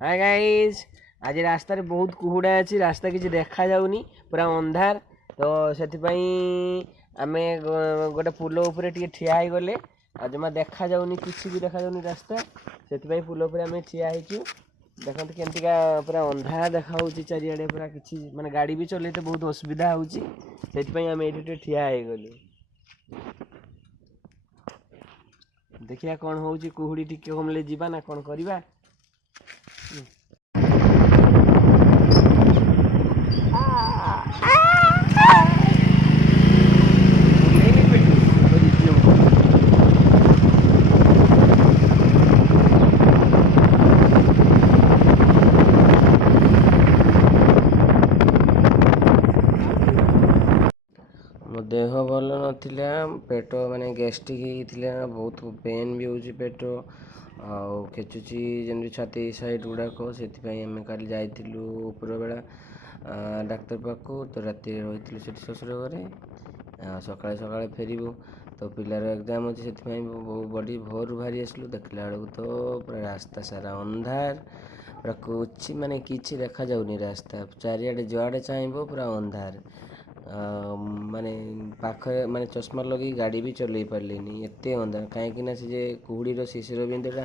Hi guys आज रास्ता रे बहुत कुहुड़ा अच्छी रास्ता किसी देखा जाऊनी पूरा अंधार तो से आम गोटे पुल उपर ठिया हो गले आज जमा देखा जाऊनी किसी भी देखा जाऊनी रास्ता से पुल उपर आम ठिया होचु देखते केमतिका पूरा अंधार देखा चारिआडे पूरा किसी माने गाड़ी भी चलते तो बहुत असुविधा होची आम ये ठिया हो गलु देखिया कौन होची कुहुड़ी टिके कमले जीवा ना कौन करवा मो देह भल नाला पेट माने गैस्ट्रिक होता बहुत पेन भी होची पेट खेचुची जमी छाती साइड गुड़ाक से आम कल जाइलु ऊपर बेला डाक्तर पाखु तो राति रही शशुर घरे सका सका फेरबू तो पिलार एग्जाम अच्छे से बड़ी भोर बाहरी आसलु देखला बेलू तो पूरा रास्ता सारा अंधार पूरा कुछ माने किसी देखा जाऊनी रास्ता चारिआडे जुआड़े चाहब पूरा अंधार माने पाखे माने चश्मा लगे गाड़ी भी चल पारे एत अंधार कहीं से कुहुड़ी शिशिर बिंदुटा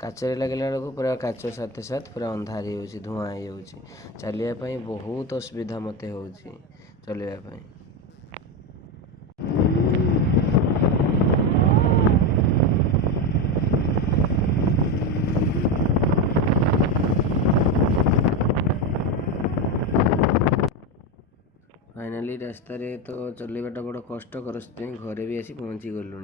काचरे लगला बेलू पूरा काच साथ साथ पूरा अंधार हो धूआं हो चलिए बहुत असुविधा मत हो चलवाई फाइनाली रास्ता रे तो चलवाटा बड़ कष्टकर घरे भी आसी पहुँची गलु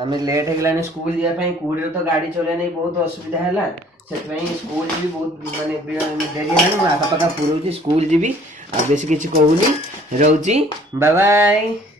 आम लेट हो स्कूल जावाई कुड़ी तो गाड़ी चलने बहुत असुविधा है से स्कूल जी बहुत माने डेरी है आखा पाखा पुरोची स्कूल जी आ बेस किसी कहूनी रोची बाय बाय।